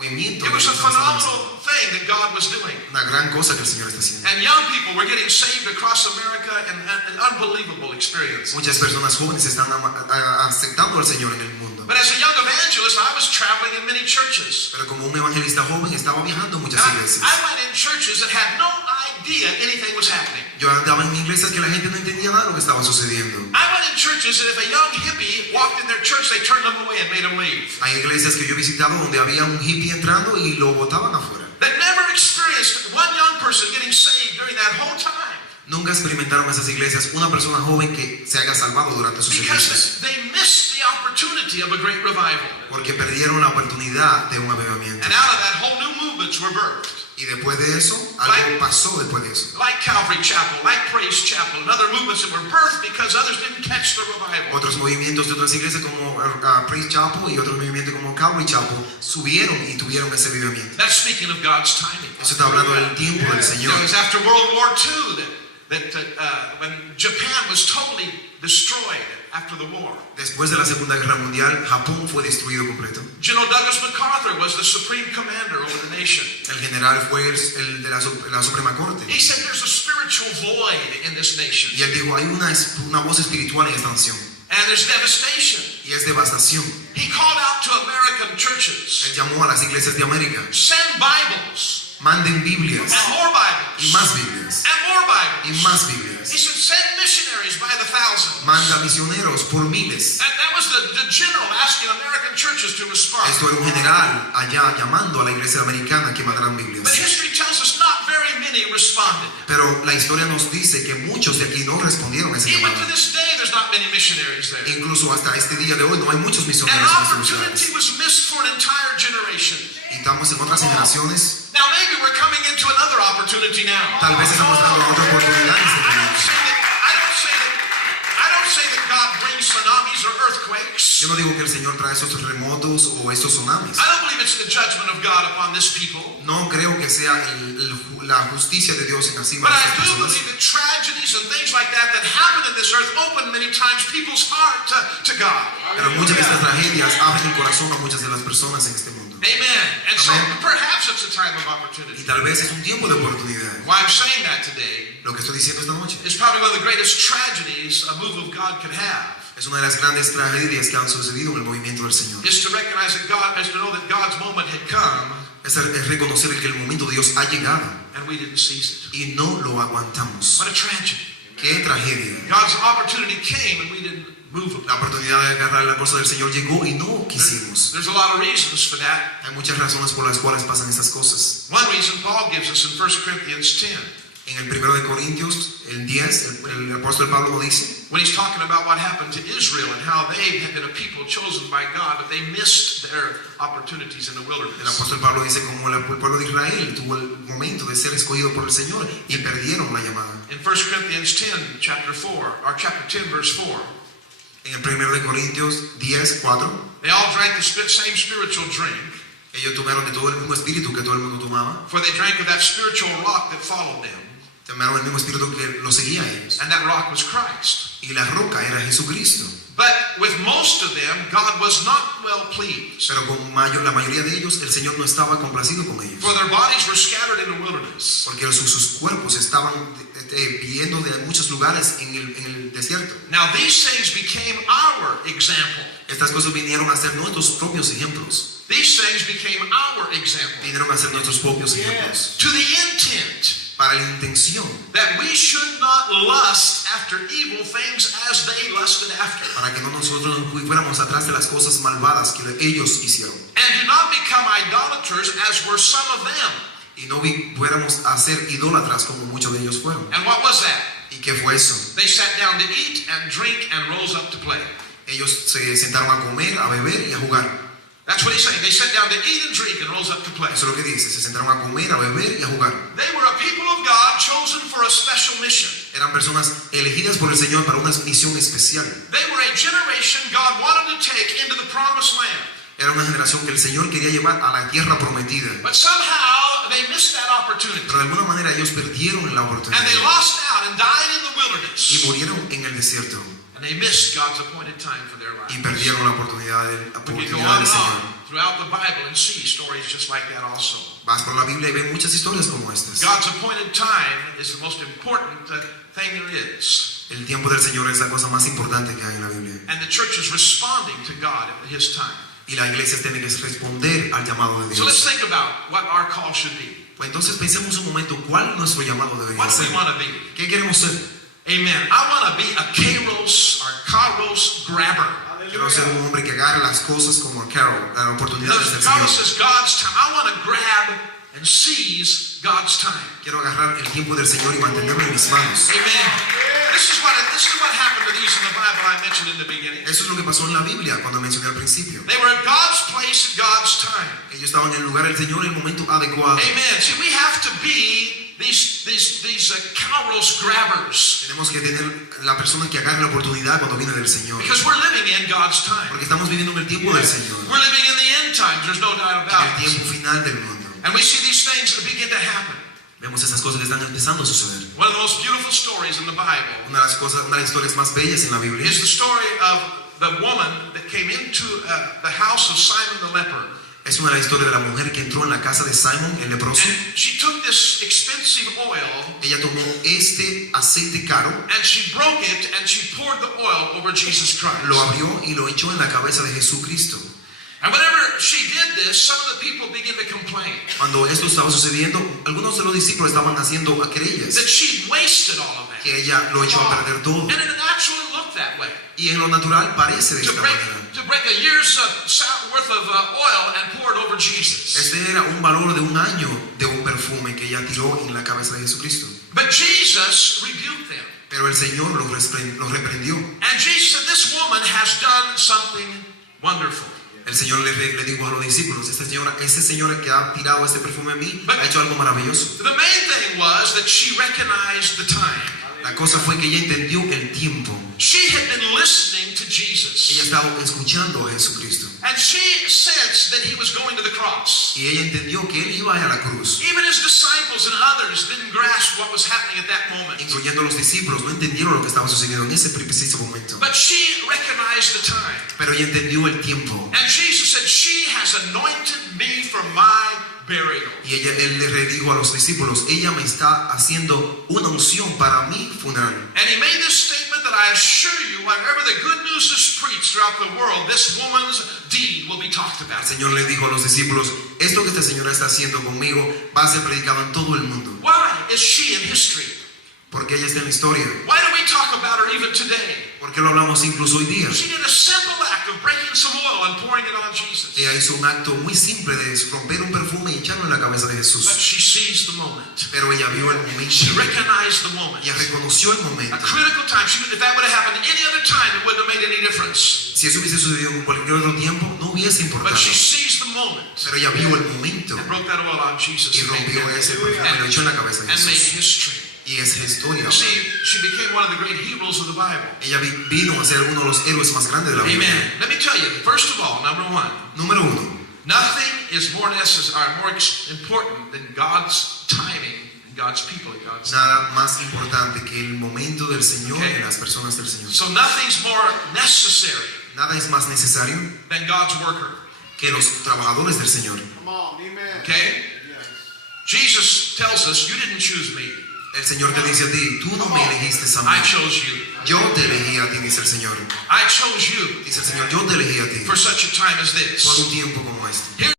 movimiento. It was a phenomenal thing that God was doing. Una gran cosa que el Señor está haciendo. And young people were getting saved across America in an unbelievable experience. Muchas personas jóvenes están aceptando al Señor en el mundo. But as a young evangelist, I was traveling in many churches. Pero como un evangelista joven estaba viajando en muchas iglesias. I went in churches that had no idea anything was happening. Yo andaba en iglesias que la gente no entendía nada de lo que estaba sucediendo. I went in churches that if a young hippie walked in their church, they turned them away and made them leave. Hay iglesias que yo he visitado donde había un hippie entrando y lo botaban afuera. That never experienced one young person getting saved during that whole time. Nunca experimentaron esas iglesias una persona joven que se haya salvado durante sus iglesias. Because they missed the opportunity of a great revival. Porque perdieron la oportunidad de un avivamiento. And out of that, whole new movements were birthed. Y después de eso, algo pasó después de eso. Like Calvary Chapel, like Praise Chapel, and other movements that were birthed because others didn't catch the revival. Otros movimientos de otras iglesias como Praise Chapel y otros movimientos como Calvary Chapel subieron y tuvieron ese avivamiento. That's speaking of God's timing. Eso está hablando del tiempo del Señor. It was after World War II that when Japan was totally destroyed after the war. Después de la Segunda Guerra Mundial, Japón fue destruido completo. General Douglas MacArthur was the supreme commander over the nation. El general fue el de la Suprema Corte. He said there's a spiritual void in this nation. Y él dijo, hay una voz espiritual en esta nación. And there's devastation. Y es devastación. He called out to American churches. Él llamó a las iglesias de América. Send Bibles. Manden Biblias. And more Bibles. Y más Biblias. And more Bibles. Y más Biblias. He said send missionaries by the thousands. Manda misioneros por miles. That was the general asking American churches to respond. Esto era un general allá llamando a la iglesia americana que mandaran Biblias. But history tells us not very many responded. Pero la historia nos dice que muchos de aquí no respondieron a ese Even llamado. to this day, there's not many missionaries there. Incluso hasta este día de hoy no hay muchos An misioneros en estos opportunity lugares. was missed for an entire generation. Y estamos en otras generaciones. Now maybe we're coming into another opportunity now. Tal vez estamos dando otra oportunidad en este momento. I don't say that God brings tsunamis or earthquakes. Yo no digo que el Señor trae esos terremotos o estos tsunamis. I don't believe it's the judgment of God upon this people. No creo que sea la justicia de Dios encima But de I estas do personas. believe that tragedies and things like that happen in this earth open many times people's heart to God. Pero muchas de estas tragedias abren el corazón a muchas de las personas en este mundo. Amen. And so Amen. perhaps it's a time of Y opportunity. tal vez es un tiempo de oportunidad. Why I'm saying that today Lo que estoy diciendo esta noche is probably one of the greatest tragedies a move of God could have. es una de las grandes tragedias que han sucedido en el movimiento del Señor. Is to recognize that God, is to know that God's moment had come Es reconocer que el momento de Dios ha llegado and we didn't seize it. y no lo aguantamos. What a tragedy. ¡Qué tragedia! God's opportunity came and we didn't move La upon it. oportunidad de agarrar la cosa del Señor llegó y no quisimos. There's a lot of reasons for that. Hay muchas razones por las cuales pasan estas cosas. One reason Paul gives us in 1 Corinthians 10 En el 1 de Corintios, el 10, el apóstol Pablo lo dice. when he's talking about what happened to Israel and how they had been a people chosen by God, but they missed their opportunities in the El wilderness. apóstol Pablo dice como el pueblo de Israel tuvo el momento de ser escogido por el Señor y perdieron la llamada. In 1 Corinthians 10, chapter 10, verse 4, En el 1 de Corintios 10, 4, they all drank the same spiritual drink, ellos tomaron de todo el mismo espíritu que todo el mundo tomaba. for they drank of that spiritual rock that followed them, Tomaron el mismo espíritu que los seguía a ellos. and that rock was Christ. Y la roca era Jesucristo. But with most of them, God was not well pleased, Pero con la mayoría de ellos, el Señor no estaba complacido con ellos. for their bodies were scattered in the wilderness. Porque sus cuerpos estaban viviendo de muchos lugares en el desierto. Now these things became our example. Estas cosas vinieron a ser nuestros propios ejemplos. These things became our example. Vinieron a ser nuestros propios ejemplos. To the intent Para la intención, that we should not lust after evil things as they lusted after. para que no nosotros fuéramos atrás de las cosas malvadas que ellos hicieron. And do not become idolaters as were some of them. Y no fuéramos a ser idólatras como muchos de ellos fueron. And what was that? ¿Y qué fue eso? They sat down to eat and drink and rose up to play. Ellos se sentaron a comer, a beber y a jugar. That's what he's saying. They sat down to eat and drink and rose up to play. Eso es lo que dice, se sentaron a comer, a beber y a jugar. They were a people of God chosen for a special mission. Eran personas elegidas por el Señor para una misión especial. They were a generation God wanted to take into the promised land. Era una generación que el Señor quería llevar a la tierra prometida. But somehow they missed that opportunity. Pero de alguna manera ellos perdieron la And oportunidad they lost out and died in the y wilderness. murieron en el desierto And they missed God's appointed time for their y lives. perdieron la oportunidad We could go del on and Señor. on. throughout the Bible and see stories just like that also. Vas por la Biblia y ves muchas historias como estas. God's appointed time is the most important thing there is. El tiempo del Señor es la cosa más importante que hay en la Biblia. And the church is responding to God at His time. Y la iglesia tiene que responder al llamado de So let's Dios. think about what our call should be. Pues entonces pensemos un momento cuál nuestro llamado debería What do ser. we want to be? ¿Qué queremos ser? Amen. I want to be a kairos grabber. Quiero ser un hombre que agarre las cosas como Carol, las oportunidades del Kairos Señor. is God's time. I want to grab and seize God's time. Quiero agarrar el tiempo del Señor y mantenerlo en mis manos. Amen. This is what happened to these in the Bible I mentioned in the beginning. Eso es lo que pasó en la Biblia cuando mencioné al principio. They were at God's place at God's time. Ellos estaban en el lugar del Señor en el momento adecuado. Amen. See, we have to be these kairos grabbers Tenemos que tener la persona que agarre la oportunidad cuando viene del Señor. because we're living in God's time. Porque estamos viviendo en el tiempo del Señor. We're living in the end times. There's no doubt En about el it. tiempo final del mundo. And we see these things that begin to happen. Vemos esas cosas que están empezando a suceder. One of the most beautiful stories in the Bible Una de las historias más bellas en la Biblia is the story of the woman that came into the house of Simon the leper. es una de las historias de la mujer que entró en la casa de Simon, el leproso. And she took this expensive oil Ella tomó este aceite caro, and she broke it and she poured the oil over Jesus Christ. lo abrió y lo echó en la cabeza de Jesucristo. And whenever she did this, some of the people began to complain Cuando esto estaba sucediendo, algunos de los discípulos estaban haciendo querellas that she'd wasted all of that. que ella lo echó a perder todo. And it naturally looked that way. Y en lo natural parece de To esta break, manera. to break a year's worth of oil and pour it over Jesus. Este era un valor de un año de un perfume que ella tiró en la cabeza de Jesucristo. But Jesus rebuked them. Pero el Señor los reprendió. And Jesus said, this woman has done something wonderful. El Señor le dijo a los discípulos, esta señora que ha tirado este perfume en mí, ha hecho algo maravilloso. The main thing was that she recognized the time. La cosa fue que ella entendió el tiempo. She had been listening to Jesus. Ella estaba escuchando a Jesucristo. And she sensed that he was going to the cross. Y ella entendió que él iba a la cruz. Even his disciples and others didn't grasp what was happening at that moment. Incluyendo a los discípulos, no entendieron lo que estaba sucediendo en ese preciso momento. But she recognized the time. Pero ella entendió el tiempo. And Jesus said, she has anointed me for my burial. Y él le dijo a los discípulos, ella me está haciendo una unción para mi funeral. And he made this statement that I assure you, whenever the good news is preached throughout the world, this woman's deed will be talked about. El Señor le dijo a los discípulos, esto que esta señora está haciendo conmigo va a ser predicado en todo el mundo. Why is she in history? Porque ella está en la historia. Why do we talk about her even today? ¿Por qué lo hablamos incluso hoy día? She did a simple act of breaking some oil and pouring it on Jesus. Ella hizo un acto muy simple de romper un perfume y echarlo en la cabeza de But Jesús. she seized the moment. Pero ella vio el She momento. recognized the moment. Ella reconoció el A momento. critical time. If that would have happened any other time, it wouldn't have made any difference. Si eso hubiese sucedido en cualquier otro tiempo, no hubiese importado. But she seized the moment Pero ella vio el momento and broke that oil on Jesus y rompió ese perfume y lo echó en la cabeza de and made Jesús. history. Y es historia. See, she became one of the great heroes of the Bible. Ella vino a ser uno de los héroes más grandes de la Biblia. Amen. Let me tell you, first of all, number one, Número uno. nothing is more necessary, more important than God's timing and God's people and God's time. Nada más importante que el momento del Señor Okay. y las personas del Señor. So nothing's more necessary Nada es más necesario than God's worker. que los trabajadores del Señor. Come on, amen. Okay? Yes. Jesus tells us, you didn't choose me. El Señor te dice a ti, tú no me elegiste a I mí. chose you. Yo te elegí a ti, dice el Señor. I chose you Dice el Señor, yo te elegí a ti for such a time as por this. un tiempo como este. Here